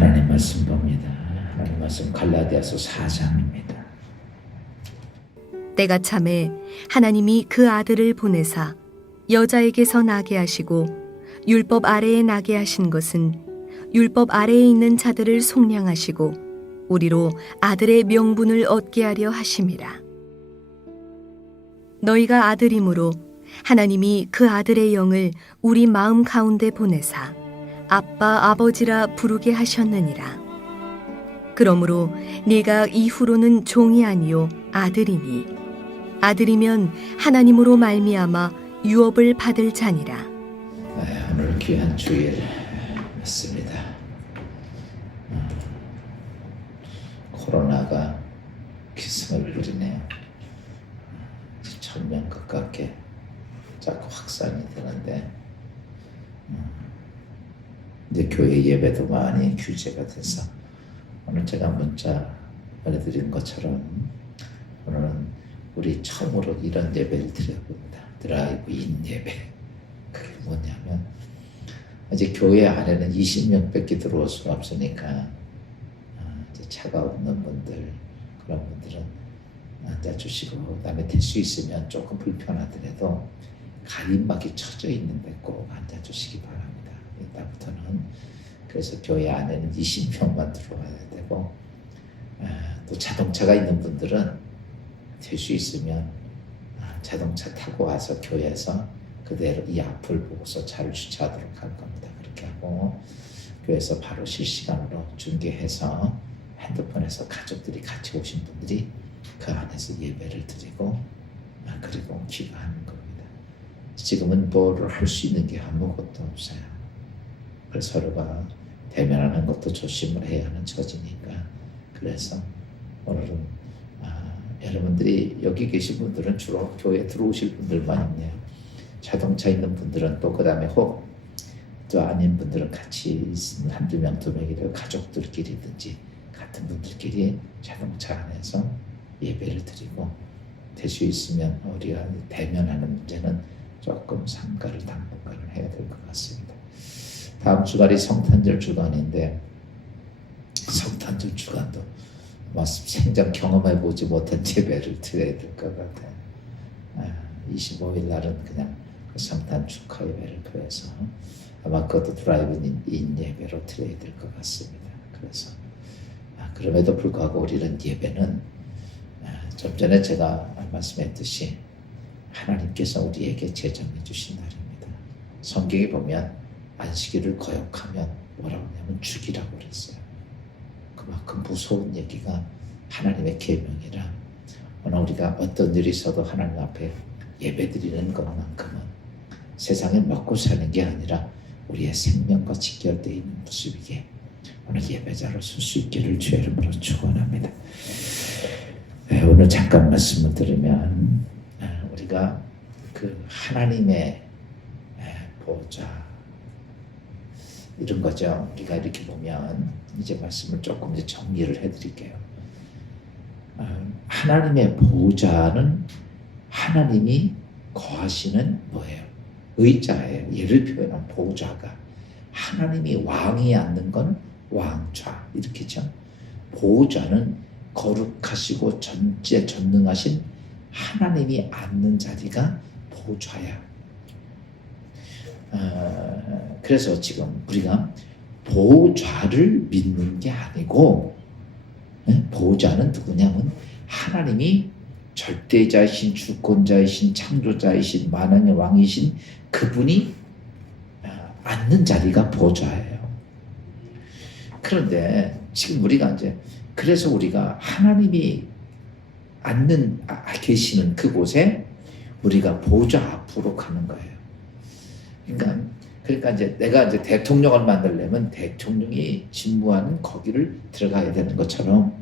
하나님 말씀 봅니다. 하나님 말씀 갈라디아서 4장입니다. 때가 차매 하나님이 그 아들을 보내사 여자에게서 나게 하시고 율법 아래에 나게 하신 것은 율법 아래에 있는 자들을 속량하시고 우리로 아들의 명분을 얻게 하려 하심이라. 너희가 아들이므로 하나님이 그 아들의 영을 우리 마음 가운데 보내사 아빠 아버지라 부르게 하셨느니라. 그러므로 네가 이후로는 종이 아니요 아들이니 아들이면 하나님으로 말미암아 유업을 받을 자니라. 오늘 귀한 주일 맞습니다. 코로나가 기승을 부리네요. 1000명 가깝게 자꾸 확산이 되는데 이제 교회 예배도 많이 규제가 돼서 오늘 제가 문자 보내드린 것처럼 오늘은 우리 처음으로 이런 예배를 드려봅니다. 드라이브인 예배. 그게 뭐냐면 이제 교회 안에는 20명밖에 들어올 수가 없으니까 이제 차가 없는 분들 그런 분들은 앉아주시고 그다음에 될 수 있으면 조금 불편하더라도 가림막이 쳐져 있는데 꼭 앉아주시기 바랍니다. 이따부터는 그래서 교회 안에는 20명만 들어와야 되고 또 자동차가 있는 분들은 될 수 있으면 자동차 타고 와서 교회에서 그대로 이 앞을 보고서 차를 주차하도록 할 겁니다. 그렇게 하고 교회에서 바로 실시간으로 중계해서 핸드폰에서 가족들이 같이 오신 분들이 그 안에서 예배를 드리고 그리고 기도하는 겁니다. 지금은 뭐를 할 수 있는 게 아무것도 없어요. 그래서 서로가 대면하는 것도 조심을 해야 하는 처지니까 그래서 오늘은 여러분들이 여기 계신 분들은 주로 교회에 들어오실 분들만 있네요. 자동차 있는 분들은 또 그 다음에 또 아닌 분들은 같이 있으면 한두 명, 두 명이라도 가족들끼리든지 같은 분들끼리 자동차 안에서 예배를 드리고 될 수 있으면 우리가 대면하는 문제는 조금 삼가를 당분간은 해야 될 것 같습니다. 다음 주간이 성탄절 주간인데 성탄절 주간도 생전 경험해보지 못한 예배를 드려야 될 것 같아요. 25일 날은 그냥 성탄 축하 예배를 표해서 아마 그것도 드라이브인 예배로 드려야 될 것 같습니다. 그래서 그럼에도 불구하고 우리는 예배는 좀 전에 제가 말씀했듯이 하나님께서 우리에게 제정해 주신 날입니다. 성경에 보면 안식일을 거역하면 뭐라고 하냐면 죽이라고 그랬어요. 그만큼 무서운 얘기가 하나님의 계명이라 오늘 우리가 어떤 일이 있어도 하나님 앞에 예배드리는 것만큼은 세상에 먹고 사는 게 아니라 우리의 생명과 직결되어 있는 모습이기에 오늘 예배자로 설 수 있기를 주의 이름으로 축원합니다. 오늘 잠깐 말씀을 들으면 우리가 그 하나님의 보좌 이런 거죠. 우리가 이렇게 보면 이제 말씀을 조금 이제 정리를 해드릴게요. 하나님의 보좌는 하나님이 거하시는 뭐예요? 의자예요. 예를 표현한 보좌가 하나님이 왕이 앉는 건 왕좌 이렇게죠. 보좌는 거룩하시고 전능하신 하나님이 앉는 자리가 보좌야. 그래서 지금 우리가 보좌를 믿는 게 아니고 보좌는 누구냐면 하나님이 절대자이신 주권자이신 창조자이신 만왕의 왕이신 그분이 앉는 자리가 보좌예요. 그런데 지금 우리가 이제 그래서 우리가 하나님이 계시는 그곳에 우리가 보좌 앞으로 가는 거예요. 그러니까 이제 내가 이제 대통령을 만들려면 대통령이 진무하는 거기를 들어가야 되는 것처럼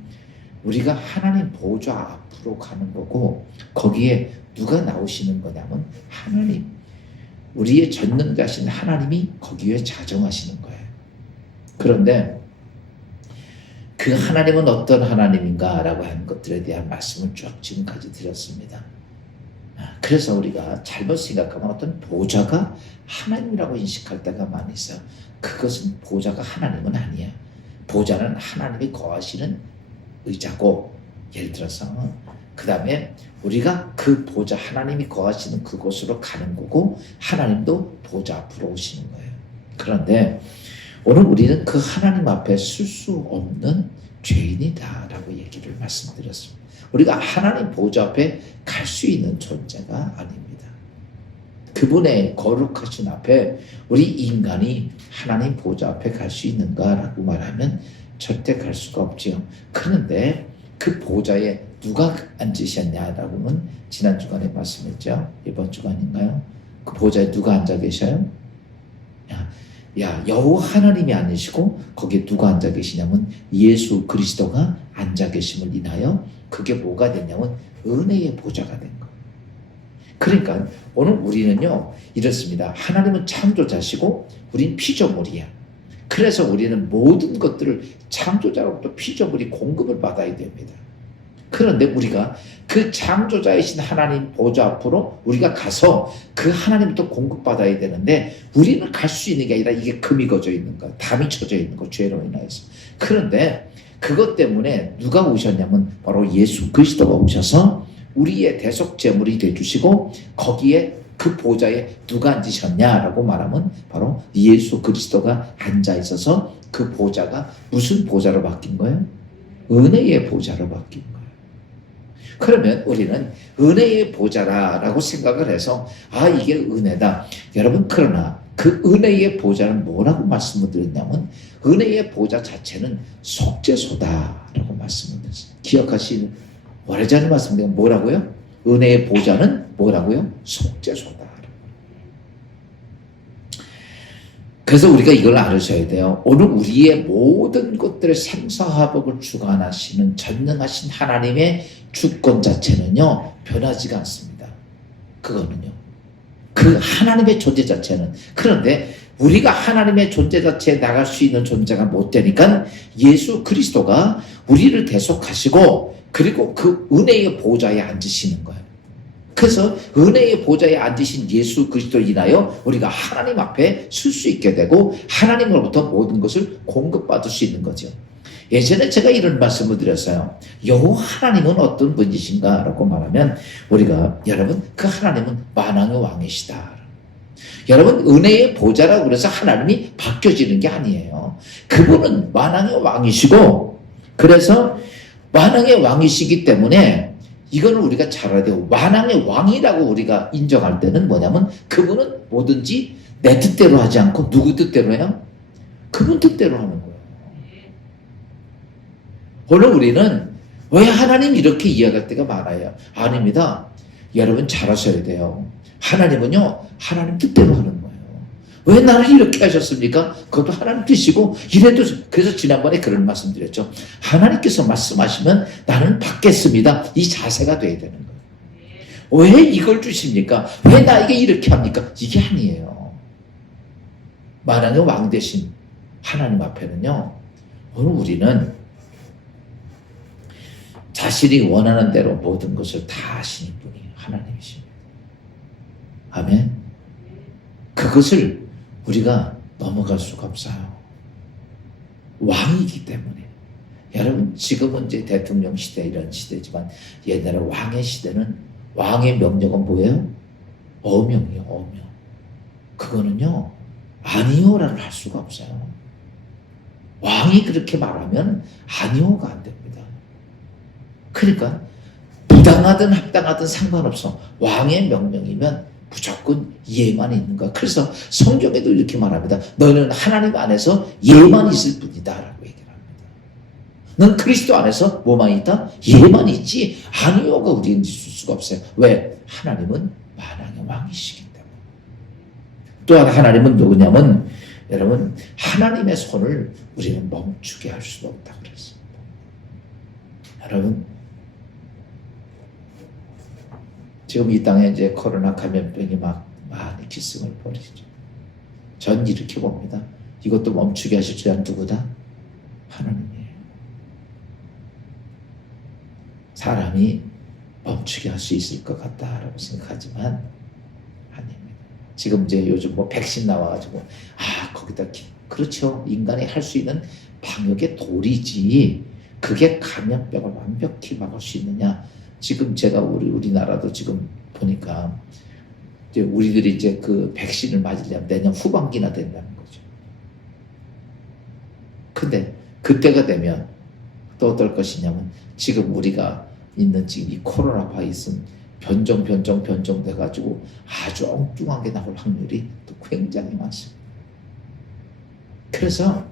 우리가 하나님 보좌 앞으로 가는 거고 거기에 누가 나오시는 거냐면 하나님, 우리의 전능자신 하나님이 거기에 자정하시는 거예요. 그런데 그 하나님은 어떤 하나님인가라고 하는 것들에 대한 말씀을 쭉 지금까지 드렸습니다. 그래서 우리가 잘못 생각하면 어떤 보좌가 하나님이라고 인식할 때가 많이 있어요. 그것은 보좌가 하나님은 아니야. 보좌는 하나님이 거하시는 의자고, 예를 들어서 그 다음에 우리가 그 보좌, 하나님이 거하시는 그곳으로 가는 거고, 하나님도 보좌 앞으로 오시는 거예요. 그런데 오늘 우리는 그 하나님 앞에 쓸 수 없는 죄인이다 라고 얘기를 말씀드렸습니다. 우리가 하나님 보좌 앞에 갈 수 있는 존재가 아닙니다. 그분의 거룩하신 앞에 우리 인간이 하나님 보좌 앞에 갈 수 있는가라고 말하면 절대 갈 수가 없지요. 그런데 그 보좌에 누가 앉으셨냐라고는 지난 주간에 말씀했죠. 이번 주간인가요? 그 보좌에 누가 앉아 계셔요? 여호와 하나님이 아니시고 거기에 누가 앉아 계시냐면 예수 그리스도가 앉아 계심을 인하여 그게 뭐가 됐냐면 은혜의 보좌가 된 거예요. 그러니까 오늘 우리는요 이렇습니다. 하나님은 창조자시고 우린 피조물이야. 그래서 우리는 모든 것들을 창조자로부터 피조물이 공급을 받아야 됩니다. 그런데 우리가 그 창조자이신 하나님 보좌 앞으로 우리가 가서 그 하나님부터 공급받아야 되는데 우리는 갈 수 있는 게 아니라 이게 금이 거져 있는 거야. 담이 쳐져 있는 거, 죄로 인하여서. 그런데 그것 때문에 누가 오셨냐면 바로 예수 그리스도가 오셔서 우리의 대속 제물이 되주시고 거기에 그 보좌에 누가 앉으셨냐라고 말하면 바로 예수 그리스도가 앉아 있어서 그 보좌가 무슨 보좌로 바뀐 거예요? 은혜의 보좌로 바뀐 거예요. 그러면 우리는 은혜의 보좌라고 생각을 해서 이게 은혜다. 여러분 그러나 그 은혜의 보좌는 뭐라고 말씀을 드렸냐면 은혜의 보좌 자체는 속죄소다라고 말씀을 드렸어요. 기억하시는 오래전에 말씀드린 뭐라고요? 은혜의 보좌는 뭐라고요? 속죄소다. 그래서 우리가 이걸 알으셔야 돼요. 오늘 우리의 모든 것들의 생사화복을 주관하시는 전능하신 하나님의 주권 자체는요 변하지가 않습니다. 그거는요 그 하나님의 존재 자체는. 그런데 우리가 하나님의 존재 자체에 나갈 수 있는 존재가 못 되니까 예수 그리스도가 우리를 대속하시고 그리고 그 은혜의 보좌에 앉으시는 거예요. 그래서 은혜의 보좌에 앉으신 예수 그리스도로 인하여 우리가 하나님 앞에 설 수 있게 되고 하나님으로부터 모든 것을 공급받을 수 있는 거죠. 예전에 제가 이런 말씀을 드렸어요. 여호와 하나님은 어떤 분이신가 라고 말하면 우리가 여러분 그 하나님은 만왕의 왕이시다. 여러분 은혜의 보좌라고 그래서 하나님이 바뀌어지는 게 아니에요. 그분은 만왕의 왕이시고 그래서 만왕의 왕이시기 때문에 이거는 우리가 잘 알아야 돼요. 만왕의 왕이라고 우리가 인정할 때는 뭐냐면 그분은 뭐든지 내 뜻대로 하지 않고 누구 뜻대로 해요? 그분 뜻대로 하는 거예요. 오늘 우리는 왜 하나님 이렇게 이해할 때가 많아요? 아닙니다. 여러분 잘 아셔야 돼요. 하나님은요 하나님 뜻대로 하는 거예요. 왜 나를 이렇게 하셨습니까? 그것도 하나님 뜻이고 이래도. 그래서 지난번에 그런 말씀 드렸죠. 하나님께서 말씀하시면 나는 받겠습니다. 이 자세가 돼야 되는 거예요. 왜 이걸 주십니까? 왜 나에게 이렇게 합니까? 이게 아니에요. 만왕의 왕 대신 하나님 앞에는요 오늘 우리는 자신이 원하는 대로 모든 것을 다 하시는 분이 하나님이십니다. 아멘. 그것을 우리가 넘어갈 수가 없어요. 왕이기 때문에. 여러분 지금은 이제 대통령 시대 이런 시대지만 옛날에 왕의 시대는 왕의 명령은 뭐예요? 어명이에요. 어명. 그거는요 아니요라를 할 수가 없어요. 왕이 그렇게 말하면 아니요가 안 됩니다. 그러니까 부당하든 합당하든 상관없어. 왕의 명령이면 무조건 예만 있는 거야. 그래서 성경에도 이렇게 말합니다. 너는 하나님 안에서 예만 있을 뿐이다 라고 얘기를 합니다. 넌 그리스도 안에서 뭐만 있다? 예만 있지 아니요가 우리는 있을 수가 없어요. 왜? 하나님은 만왕의 왕이시기 때문에. 또한 하나님은 누구냐면 여러분 하나님의 손을 우리는 멈추게 할 수가 없다고 그랬습니다. 여러분 지금 이 땅에 이제 코로나 감염병이 막 많이 기승을 벌이죠. 전 이렇게 봅니다. 이것도 멈추게 하실 줄은 누구다? 하나님이에요. 사람이 멈추게 할 수 있을 것 같다라고 생각하지만 아닙니다. 지금 이제 요즘 뭐 백신 나와가지고 거기다 그렇죠. 인간이 할 수 있는 방역의 돌이지 그게 감염병을 완벽히 막을 수 있느냐. 지금 제가 우리나라도 지금 보니까 이제 우리들이 이제 그 백신을 맞으려면 내년 후반기나 된다는 거죠. 근데 그때가 되면 또 어떨 것이냐면 지금 우리가 있는 지금 이 코로나 바이러스는 변종 돼가지고 아주 엉뚱하게 나올 확률이 또 굉장히 많습니다. 그래서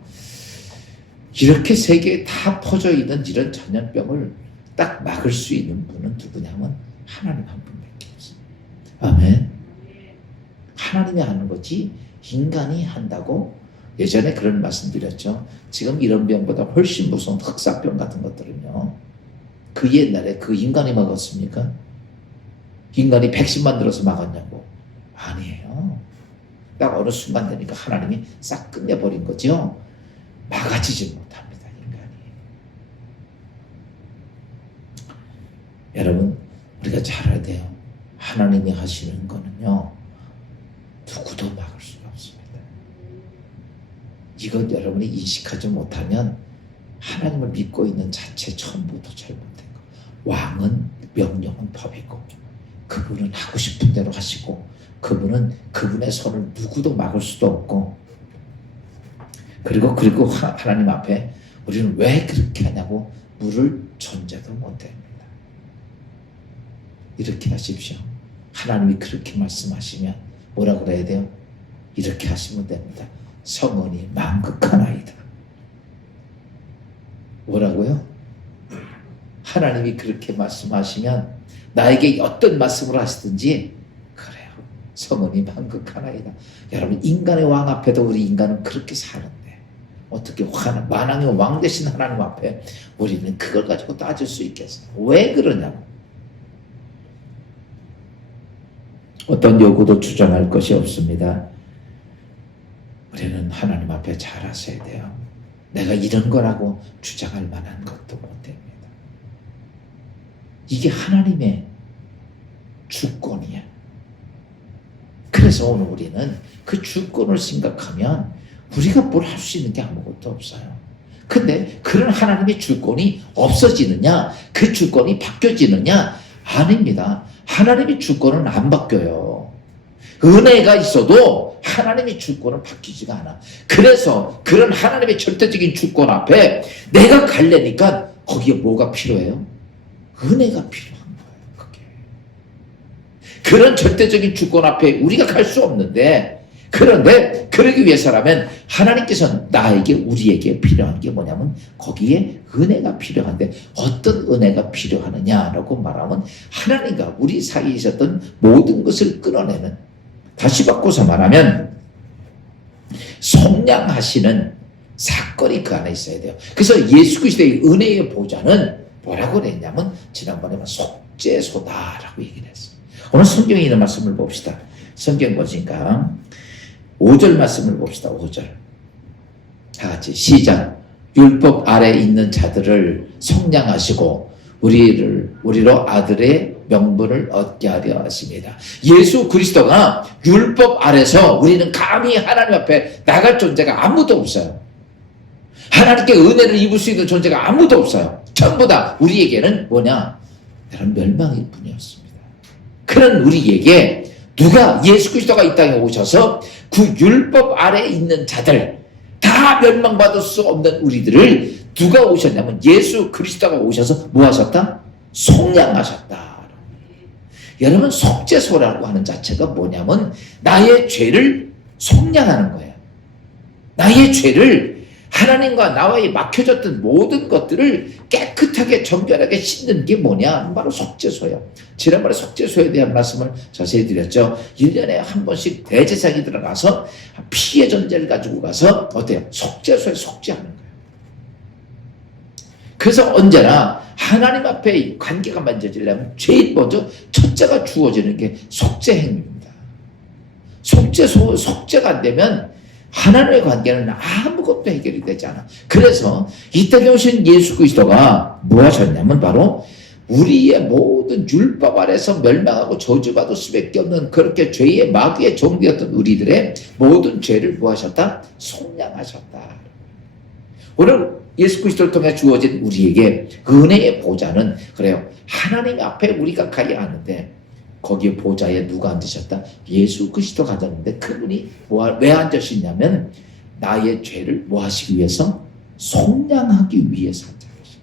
이렇게 세계에 다 퍼져 있는 이런 전염병을 딱 막을 수 있는 분은 누구냐면 하나님 한 분밖에 없어요. 아멘. 하나님이 하는 거지 인간이 한다고. 예전에 그런 말씀 드렸죠. 지금 이런 병보다 훨씬 무서운 흑사병 같은 것들은요, 그 옛날에 그 인간이 막았습니까? 인간이 백신 만들어서 막았냐고? 아니에요. 딱 어느 순간 되니까 하나님이 싹 끝내버린 거죠. 막아지지 못합니다, 인간이. 여러분, 우리가 잘 알아야 돼요. 하나님이 하시는 거는요, 누구도 막을 수가 없습니다. 이것 여러분이 인식하지 못하면 하나님을 믿고 있는 자체 처음부터 잘못된 거. 왕은 명령은 법이고 그분은 하고 싶은 대로 하시고 그분은 그분의 손을 누구도 막을 수도 없고, 그리고 하나님 앞에 우리는 왜 그렇게 하냐고 물을 존재도 못합니다. 이렇게 하십시오. 하나님이 그렇게 말씀하시면 뭐라 그래야 돼요? 이렇게 하시면 됩니다. 성은이 만극하나이다. 뭐라고요? 하나님이 그렇게 말씀하시면 나에게 어떤 말씀을 하시든지 그래요. 성은이 만극하나이다. 여러분, 인간의 왕 앞에도 우리 인간은 그렇게 사는데 어떻게 만왕의 왕 되신 하나님 앞에 우리는 그걸 가지고 따질 수 있겠어요? 왜 그러냐고. 어떤 요구도 주장할 것이 없습니다. 우리는 하나님 앞에 잘하셔야 돼요. 내가 이런 거라고 주장할 만한 것도 못 됩니다. 이게 하나님의 주권이야. 그래서 오늘 우리는 그 주권을 생각하면 우리가 뭘 할 수 있는 게 아무것도 없어요. 근데 그런 하나님의 주권이 없어지느냐, 그 주권이 바뀌어지느냐? 아닙니다. 하나님의 주권은 안 바뀌어요. 은혜가 있어도 하나님의 주권은 바뀌지가 않아. 그래서 그런 하나님의 절대적인 주권 앞에 내가 가려니까 거기에 뭐가 필요해요? 은혜가 필요한 거예요. 그게. 그런 절대적인 주권 앞에 우리가 갈 수 없는데, 그런데 그러기 위해서라면 하나님께서 나에게, 우리에게 필요한 게 뭐냐면 거기에 은혜가 필요한데, 어떤 은혜가 필요하느냐라고 말하면 하나님과 우리 사이에 있었던 모든 것을 끌어내는, 다시 바꿔서 말하면 속량하시는 사건이 그 안에 있어야 돼요. 그래서 예수 그리스도의 은혜의 보좌는 뭐라고 그랬냐면 지난번에 속죄소다라고 얘기를 했어요. 오늘 성경에 있는 말씀을 봅시다. 성경 보니까 5절 말씀을 봅시다. 5절 다 같이 시작. 율법 아래에 있는 자들을 속량하시고 우리로 아들의 명분을 얻게 하려 하십니다. 예수 그리스도가 율법 아래서 우리는 감히 하나님 앞에 나갈 존재가 아무도 없어요. 하나님께 은혜를 입을 수 있는 존재가 아무도 없어요. 전부 다 우리에게는 뭐냐? 여러분, 멸망일 뿐이었습니다. 그런 우리에게 누가, 예수 그리스도가 이 땅에 오셔서 그 율법 아래에 있는 자들, 다 멸망받을 수 없는 우리들을 누가 오셨냐면 예수 그리스도가 오셔서 뭐 하셨다? 속량하셨다. 여러분, 속죄소라고 하는 자체가 뭐냐면 나의 죄를 속량하는 거예요. 나의 죄를, 하나님과 나와의 막혀졌던 모든 것들을 깨끗하게 정결하게 씻는 게 뭐냐? 바로 속죄소예요. 지난번에 속죄소에 대한 말씀을 자세히 드렸죠. 1년에 한 번씩 대제사장이 들어가서 피의 존재를 가지고 가서 어때요? 속죄소에 속죄하는 거예요. 그래서 언제나 하나님 앞에 관계가 만져지려면 제일 먼저 첫째가 주어지는 게 속죄 행위입니다. 속죄가 안 되면 하나님의 관계는 아무것도 해결이 되지 않아. 그래서 이 땅에 오신 예수 그리스도가 뭐 하셨냐면 바로 우리의 모든 율법 아래서 멸망하고 저주받을 수밖에 없는 그렇게 죄의 마귀의 종되었던 우리들의 모든 죄를 뭐 하셨다? 속량하셨다. 오늘 예수 그리스도를 통해 주어진 우리에게 은혜의 보좌는 그래요. 하나님 앞에 우리가 가야 하는데 거기에 보좌에 누가 앉으셨다? 예수 그리스도가 앉았는데 그분이 왜 앉으시냐면 나의 죄를 뭐 하시기 위해서? 속량하기 위해서 앉아 계신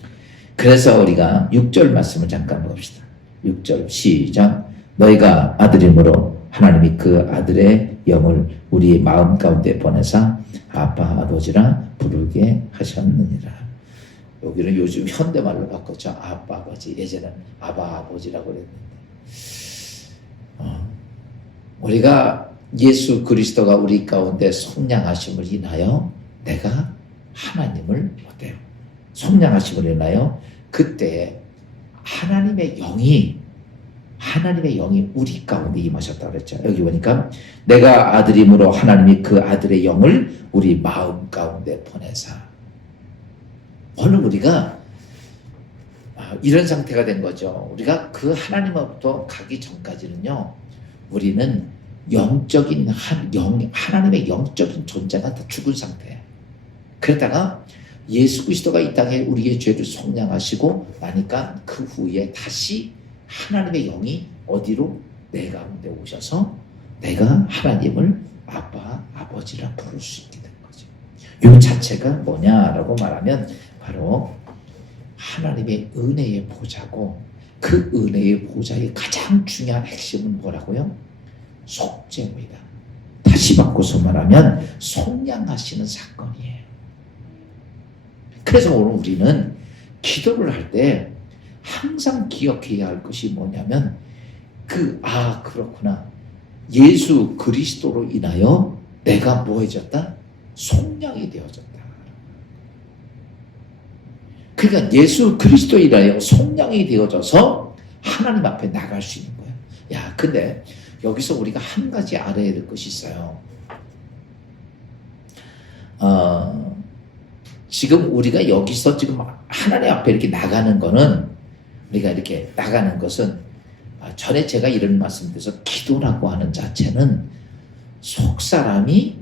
거예요. 그래서 우리가 6절 말씀을 잠깐 봅시다. 6절 시작. 너희가 아들임으로 하나님이 그 아들의 영을 우리의 마음 가운데 보내사 아빠 아버지라 부르게 하셨느니라. 여기는 요즘 현대말로 바꿨죠. 아빠 아버지. 예전에는 아바 아버지라고 그랬는데 우리가 예수 그리스도가 우리 가운데 속량하심을 인하여 내가 하나님을 어때요? 속량하심을 인하여 그때 하나님의 영이 우리 가운데 임하셨다고 그랬죠. 여기 보니까 내가 아들임으로 하나님이 그 아들의 영을 우리 마음 가운데 보내사. 오늘 우리가 이런 상태가 된 거죠. 우리가 그 하나님으로부터 가기 전까지는요, 우리는 하나님의 영적인 존재가 다 죽은 상태예요. 그러다가 예수 그리스도가 이 땅에 우리의 죄를 속량하시고 나니까 그 후에 다시 하나님의 영이 어디로? 내 가운데 오셔서 내가 하나님을 아빠, 아버지라 부를 수 있게 된 거죠. 이 자체가 뭐냐라고 말하면 바로 하나님의 은혜의 보좌고, 그 은혜의 보좌의 가장 중요한 핵심은 뭐라고요? 속죄입니다. 다시 바꿔서 말하면 속량하시는 사건이에요. 그래서 오늘 우리는 기도를 할 때 항상 기억해야 할 것이 뭐냐면 그렇구나. 예수 그리스도로 인하여 내가 뭐 해졌다? 속량이 되어졌다. 그러니까 예수 그리스도로 인하여 속량이 되어져서 하나님 앞에 나갈 수 있는 거예요. 야, 근데 여기서 우리가 한 가지 알아야 될 것이 있어요. 지금 우리가 여기서 지금 하나님 앞에 이렇게 나가는 거는, 우리가 이렇게 나가는 것은, 전에 제가 이런 말씀드려서 기도라고 하는 자체는 속사람이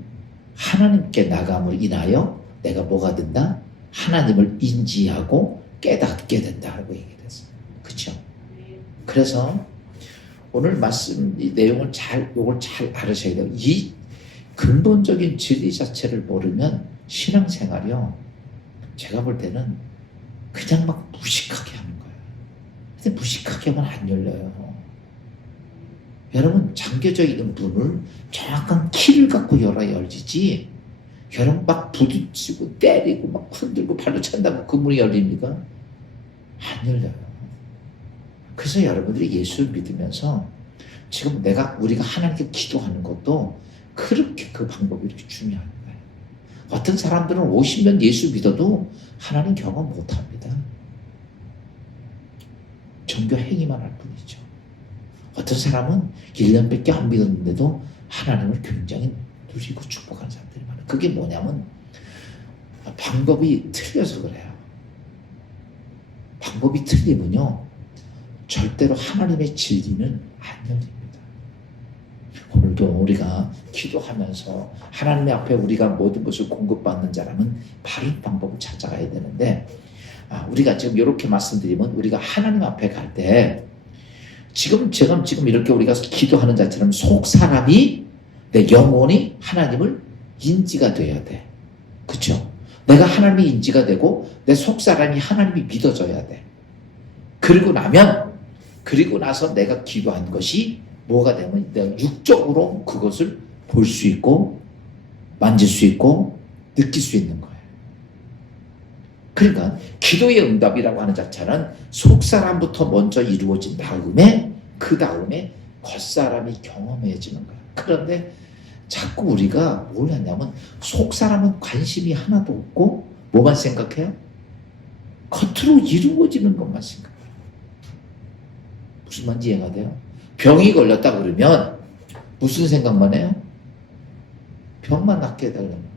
하나님께 나감으로 인하여 내가 뭐가 된다? 하나님을 인지하고 깨닫게 된다고 얘기를 했어요. 그렇죠? 그래서 오늘 말씀 이 내용을 요걸 잘 알으셔야 돼요. 이 근본적인 진리 자체를 모르면 신앙생활이요, 제가 볼 때는 그냥 막 무식하게 하는 거예요. 근데 무식하게 하면 안 열려요. 여러분, 잠겨져 있는 문을 정확한 키를 갖고 열어야 열리지, 여러분 막 부딪히고 때리고 막 흔들고 발로 찬다고 그 문이 열립니까? 안 열려요. 그래서 여러분들이 예수를 믿으면서 지금 우리가 하나님께 기도하는 것도 그렇게 그 방법이 이렇게 중요한 거예요. 어떤 사람들은 50년 예수 믿어도 하나님 경험 못 합니다. 종교 행위만 할 뿐이죠. 어떤 사람은 1년밖에 안 믿었는데도 하나님을 굉장히 누리고 축복하는 사람들이 많아요. 그게 뭐냐면 방법이 틀려서 그래요. 방법이 틀리면요, 절대로 하나님의 진리는 안 열립니다. 오늘도 우리가 기도하면서 하나님 앞에 우리가 모든 것을 공급받는 자라면 바른 방법을 찾아가야 되는데, 우리가 지금 이렇게 말씀드리면 우리가 하나님 앞에 갈 때 지금 이렇게 우리가 기도하는 자처럼 속 사람이, 내 영혼이 하나님을 인지가 돼야 돼. 그렇죠? 내가 하나님이 인지가 되고 내 속 사람이 하나님이 믿어져야 돼. 그리고 나서 내가 기도한 것이 뭐가 되면 내가 육적으로 그것을 볼 수 있고 만질 수 있고 느낄 수 있는 거예요. 그러니까 기도의 응답이라고 하는 자체는 속사람부터 먼저 이루어진 다음에 그 다음에 겉사람이 경험해지는 거예요. 그런데 자꾸 우리가 뭘 하냐면 속사람은 관심이 하나도 없고 뭐만 생각해요? 겉으로 이루어지는 것만 생각해요. 무슨 말인지 이해가 돼요? 병이 걸렸다 그러면 무슨 생각만 해요? 병만 낫게 해달라는 거예요.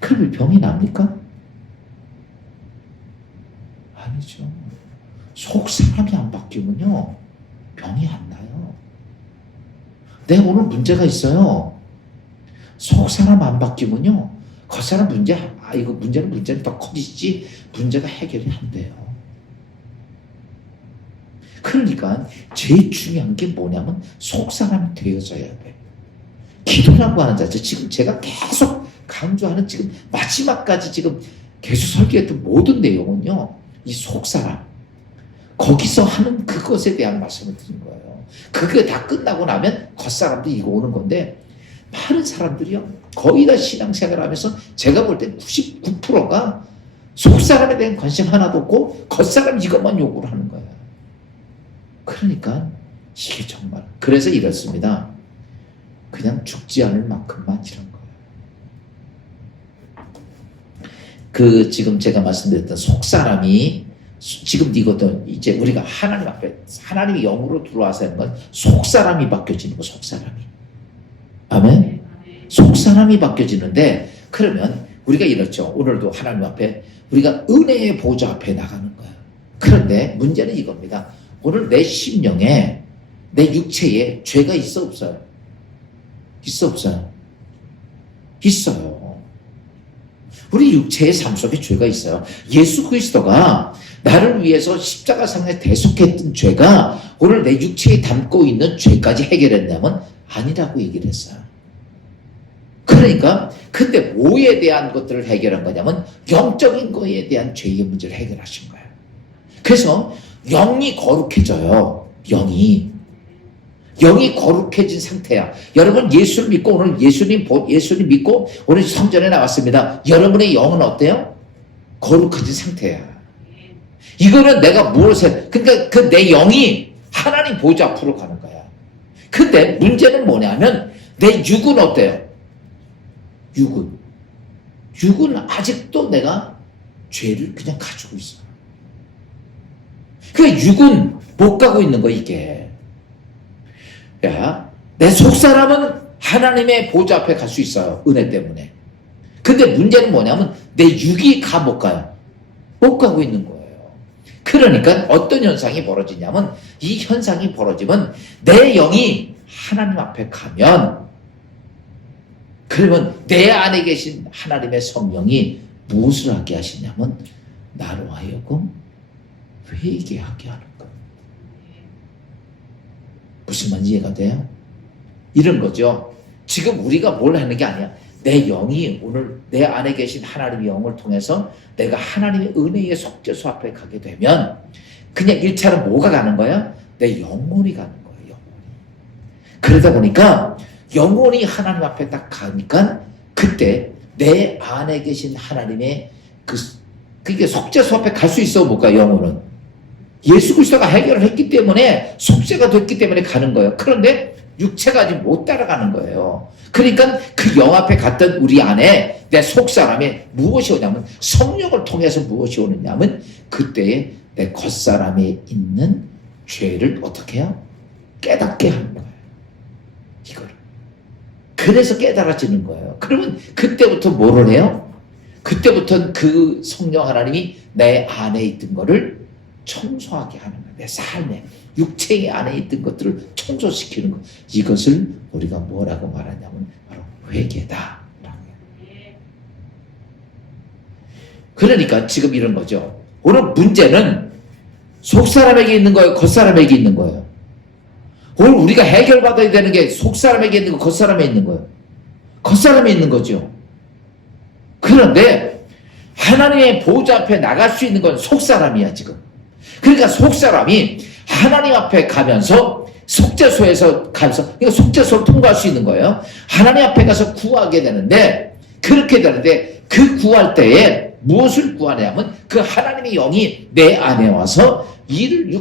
그럼 병이 납니까? 아니죠. 속 사람이 안 바뀌면요, 병이 안 나요. 내가 오늘 문제가 있어요. 속 사람 안 바뀌면요, 겉사람 이거 문제는 더 커지지 문제가 해결이 안 돼요. 그러니까 제일 중요한 게 뭐냐면 속 사람이 되어져야 돼. 기도라고 하는 자체, 지금 제가 계속 강조하는 지금 마지막까지 지금 계속 설교했던 모든 내용은요, 이 속 사람, 거기서 하는 그것에 대한 말씀을 드린 거예요. 그게 다 끝나고 나면 겉사람도 이거 오는 건데, 많은 사람들이요, 거의 다 신앙생활 하면서 제가 볼 때 99%가 속사람에 대한 관심 하나도 없고 겉사람 이것만 요구를 하는 거예요. 그러니까 이게 정말, 그래서 이렇습니다. 그냥 죽지 않을 만큼만 이런 거예요. 지금 제가 말씀드렸던 속사람이, 지금 이것도 이제 우리가 하나님 앞에, 하나님이 영으로 들어와서 하는 건 속사람이 바뀌어지는 거, 속사람이. 아멘? 속사람이 바뀌어지는데, 그러면 우리가 이렇죠. 오늘도 하나님 앞에 우리가 은혜의 보좌 앞에 나가는 거예요. 그런데 문제는 이겁니다. 오늘 내 심령에, 내 육체에 죄가 있어 없어요? 있어 없어요? 있어요. 우리 육체의 삶 속에 죄가 있어요. 예수 그리스도가 나를 위해서 십자가상에 대속했던 죄가 오늘 내 육체에 담고 있는 죄까지 해결했냐면 아니라고 얘기를 했어요. 그러니까 근데 뭐에 대한 것들을 해결한 거냐면 영적인 거에 대한 죄의 문제를 해결하신 거예요. 그래서 영이 거룩해져요. 영이 거룩해진 상태야. 여러분 예수를 믿고 오늘 예수님 믿고 오늘 성전에 나왔습니다. 여러분의 영은 어때요? 거룩해진 상태야. 이거는 내가 무엇을, 그러니까 그 내 영이 하나님 보좌 앞으로 가는 거야. 근데 문제는 뭐냐면 내 육은 어때요? 육은 아직도 내가 죄를 그냥 가지고 있어. 그 육은 못 가고 있는 거, 이게. 야, 내 속사람은 하나님의 보좌 앞에 갈 수 있어요. 은혜 때문에. 근데 문제는 뭐냐면 내 육이 못 가요. 못 가고 있는 거예요. 그러니까 어떤 현상이 벌어지냐면, 이 현상이 벌어지면 내 영이 하나님 앞에 가면, 그러면 내 안에 계신 하나님의 성령이 무엇을 하게 하시냐면 나로 하여금 회개하게 하는 거예요. 무슨 말인지 이해가 돼요? 이런 거죠. 지금 우리가 뭘 하는 게 아니야. 내 영이 오늘 내 안에 계신 하나님의 영을 통해서 내가 하나님의 은혜의 속죄소 앞에 가게 되면 그냥 1차는 뭐가 가는 거야? 내 영혼이 가는 거예요. 영혼이. 그러다 보니까 영혼이 하나님 앞에 딱 가니까 그때 내 안에 계신 하나님의 그게 속죄소 앞에 갈 수 있어 못 가? 영혼은 예수 그리스도가 해결을 했기 때문에 속죄가 됐기 때문에 가는 거예요. 그런데 육체가 아직 못 따라가는 거예요. 그러니까 그 영 앞에 갔던 우리 안에 내 속사람에 무엇이 오냐면, 성령을 통해서 무엇이 오느냐면 그때에 내 겉사람에 있는 죄를 어떻게 해요? 깨닫게 하는 거예요. 이거를. 그래서 깨달아지는 거예요. 그러면 그때부터 뭐를 해요? 그때부터는 그 성령 하나님이 내 안에 있던 거를 청소하게 하는 거예요. 내 삶에, 육체의 안에 있던 것들을 청소시키는 것. 이것을 우리가 뭐라고 말하냐면 바로 회개다. 그러니까 지금 이런 거죠. 오늘 문제는 속사람에게 있는 거예요? 겉사람에게 있는 거예요? 오늘 우리가 해결받아야 되는 게 속사람에게 있는 거, 겉사람에 있는 거예요? 겉사람에 있는 거죠. 그런데 하나님의 보좌 앞에 나갈 수 있는 건 속사람이야, 지금. 그러니까 속사람이 하나님 앞에 가면서 속죄소에서 가면서, 그러니까 속죄소를 통과할 수 있는 거예요. 하나님 앞에 가서 구하게 되는데, 그렇게 되는데 그 구할 때에 무엇을 구하냐면 그 하나님의 영이 내 안에 와서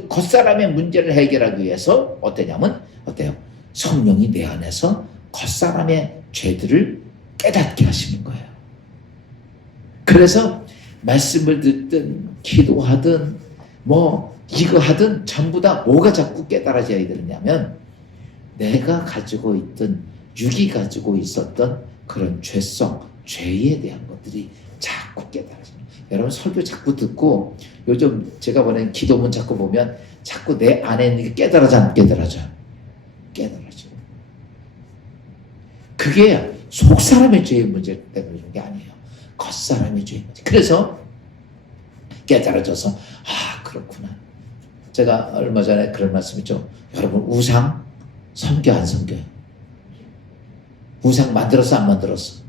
겉사람의 문제를 해결하기 위해서 어떠냐면, 어때요? 성령이 내 안에서 겉사람의 죄들을 깨닫게 하시는 거예요. 그래서 말씀을 듣든 기도하든 이거 하든 전부 다 뭐가 자꾸 깨달아져야 되느냐면, 내가 가지고 있던, 육이 가지고 있었던 그런 죄에 대한 것들이 자꾸 깨달아져요. 여러분 설교 자꾸 듣고 요즘 제가 보낸 기도문 자꾸 보면 자꾸 내 안에 있는 게 깨달아져 안 깨달아져요? 깨달아져요. 그게 속 사람의 죄의 문제 때문에 그런 게 아니에요. 겉 사람의 죄의 문제. 그래서 깨달아져서 그렇구나. 제가 얼마 전에 그런 말씀이죠. 여러분 우상 섬겨 안 섬겨요? 우상 만들었어 안 만들었어?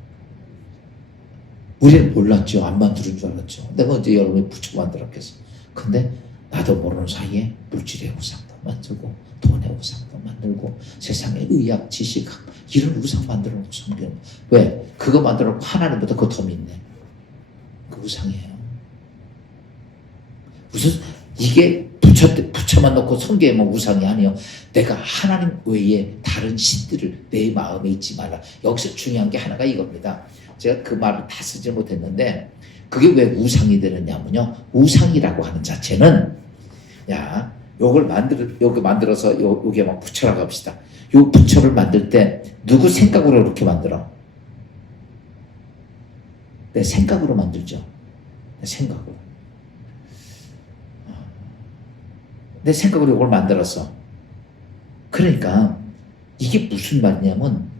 우리는 몰랐죠. 안 만드는 줄 알았죠. 내가 언제 여러분이 붙이고 만들었겠어. 근데 나도 모르는 사이에 물질의 우상도 만들고 돈의 우상도 만들고 세상의 의학, 지식, 이런 우상 만들어 놓고 섬기는 거예요. 왜? 그거 만들어 놓고 하나님보다 그거 더 믿네. 그 우상이에요. 무슨 이게 부처만 놓고 섬기면 우상이 아니에요. 내가 하나님 외에 다른 신들을 내 마음에 있지 말라. 여기서 중요한 게 하나가 이겁니다. 제가 그 말을 다 쓰지 못했는데 그게 왜 우상이 되느냐면요. 우상이라고 하는 자체는 요걸 만들어서 요게 막 부처라고 합시다. 요 부처를 만들 때 누구 생각으로 이렇게 만들어? 내 생각으로 만들죠. 내 생각으로. 내 생각으로 이걸 만들었어. 그러니까 이게 무슨 말이냐면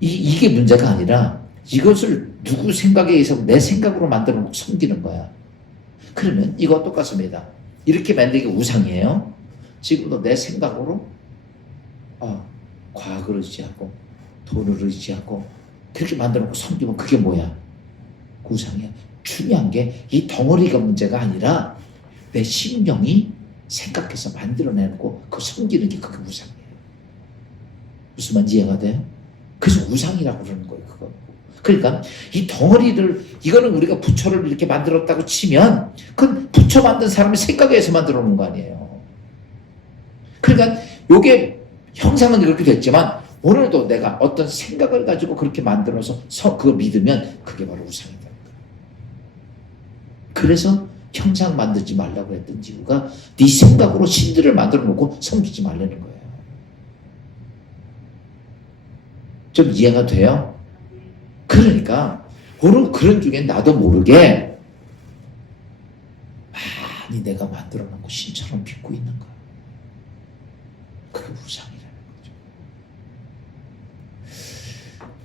이게 문제가 아니라 이것을 누구 생각에 의해서 내 생각으로 만들어 놓고 섬기는 거야. 그러면 이거 똑같습니다. 이렇게 만든 게 우상이에요. 지금도 내 생각으로 과학을 의지하고 돈을 의지하고 그렇게 만들어 놓고 섬기면 그게 뭐야? 우상이야. 중요한 게 이 덩어리가 문제가 아니라 내 심령이 생각해서 만들어내고 그 섬기는 게 그게 우상이에요. 무슨 말인지 이해가 돼요? 그래서 우상이라고 그러는 거예요. 그거. 그러니까 이 덩어리를 이거는 우리가 부처를 이렇게 만들었다고 치면 그건 부처 만든 사람의 생각에 의해서 만들어 놓은 거 아니에요. 그러니까 요게 형상은 그렇게 됐지만 오늘도 내가 어떤 생각을 가지고 그렇게 만들어서 그걸 믿으면 그게 바로 우상이다. 그래서 형상 만들지 말라고 했던 이유가 네 생각으로 신들을 만들어 놓고 섬기지 말라는 거예요. 좀 이해가 돼요? 그러니까 오늘 그런 중에 나도 모르게 많이 내가 만들어 놓고 신처럼 믿고 있는 거야. 그게 우상이라는 거죠.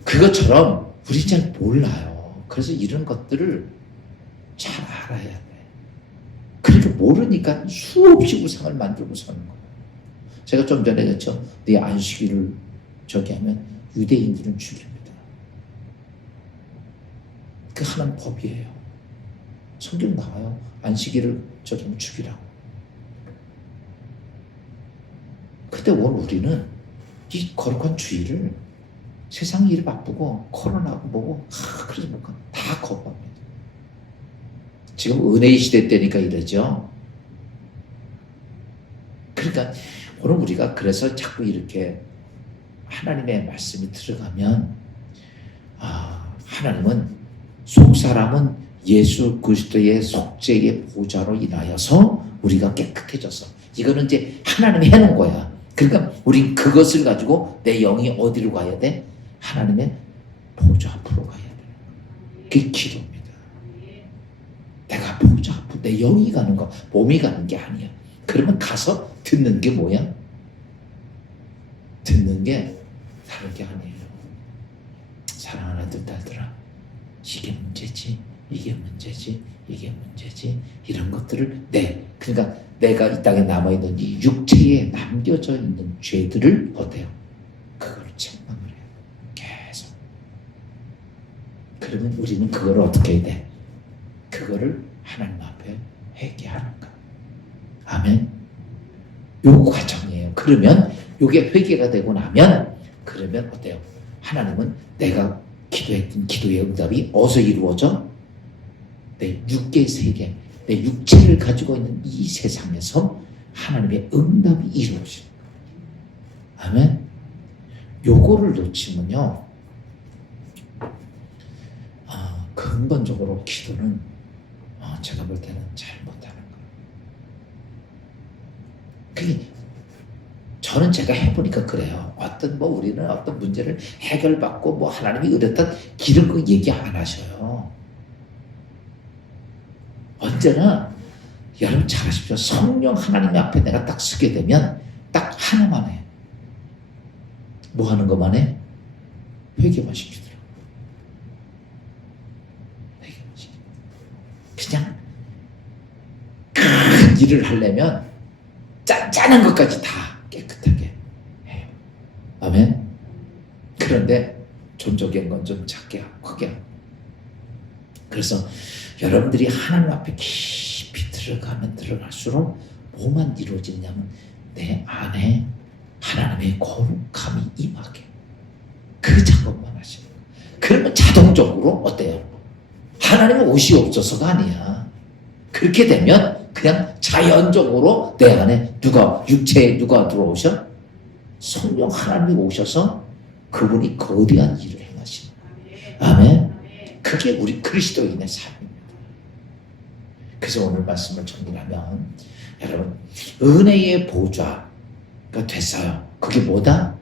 그것처럼 우리 잘 몰라요. 그래서 이런 것들을 잘 알아야 돼. 그렇게 모르니까 수없이 우상을 만들고 사는 거예요. 제가 좀 전에 그랬죠. 네 안식일을 저기 하면 유대인들은 죽입니다. 그 하나는 법이에요. 성경 나와요. 안식일을 저기 하면 죽이라고. 근데 오늘 우리는 이 거룩한 주일을 세상 일이 바쁘고 코로나고 뭐고 그래서 못 가. 다 거부합니다. 지금 은혜의 시대 때니까 이러죠. 그러니까 오늘 우리가 그래서 자꾸 이렇게 하나님의 말씀이 들어가면 하나님은 속 사람은 예수 그리스도의 속죄의 보좌로 인하여서 우리가 깨끗해져서 이거는 이제 하나님이 해놓은 거야. 그러니까 우린 그것을 가지고 내 영이 어디로 가야 돼? 하나님의 보좌 앞으로 가야 돼. 그게 기도입니다. 내가 보좌 앞으로 내 영이 가는 거, 몸이 가는 게 아니야. 그러면 가서 듣는 게 뭐야? 듣는 게 다른 게 아니에요. 사랑하는 딸들아, 이게 문제지, 이게 문제지, 이게 문제지, 이런 것들을 그러니까 내가 이 땅에 남아있는 이 육체에 남겨져 있는 죄들을 어때요? 그걸 책망을 해요. 계속. 그러면 우리는 그걸 어떻게 해야 돼? 그거를 하나님 앞에 회개하는 거. 아멘. 요 과정이에요. 그러면 요게 회개가 되고 나면 그러면 어때요? 하나님은 내가 기도했던 기도의 응답이 어디서 이루어져? 내 육계 세계, 내 육체를 가지고 있는 이 세상에서 하나님의 응답이 이루어지는 거예요. 아멘. 요거를 놓치면요, 근본적으로 기도는 제가 볼 때는 잘 못하는 거예요. 저는 제가 해보니까 그래요. 우리는 어떤 문제를 해결받고 하나님이 이랬다 이런 거 얘기 안 하셔요. 언제나 여러분 잘 아십시오. 성령 하나님 앞에 내가 딱 서게 되면 딱 하나만 해. 뭐 하는 것만 해? 회개만 시키더라고요. 회개만 시키더라고요. 그냥 큰 일을 하려면 짠짠한 것까지 다 깨끗하게 해요. 아멘. 그런데 존적인 건 좀 작게 하고 크게 하고. 그래서 여러분들이 하나님 앞에 깊이 들어가면 들어갈수록 뭐만 이루어지냐면 내 안에 하나님의 거룩함이 임하게, 그 작업만 하시는 거예요. 그러면 자동적으로 어때요? 하나님의 옷이 없어서가 아니야. 그렇게 되면 그냥 자연적으로 내 안에 육체에 누가 들어오셔? 성령 하나님이 오셔서 그분이 거대한 일을 행하시는 거예요. 아멘. 그게 우리 그리스도인의 삶입니다. 그래서 오늘 말씀을 정리하면, 여러분, 은혜의 보좌가 됐어요. 그게 뭐다?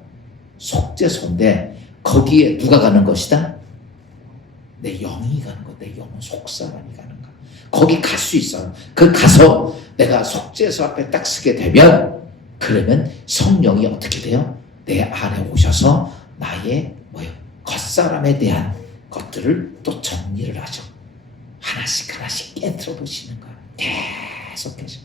속죄소인데 거기에 누가 가는 것이다? 내 영이 가는 거, 내 영은 속사람이 가는 거. 거기 갈 수 있어요. 그 가서 내가 속죄소 앞에 딱 서게 되면, 그러면 성령이 어떻게 돼요? 내 안에 오셔서 나의 겉사람에 대한 것들을 또 정리를 하죠. 하나씩 하나씩 깨트려 보시는 거예요. 계속해서.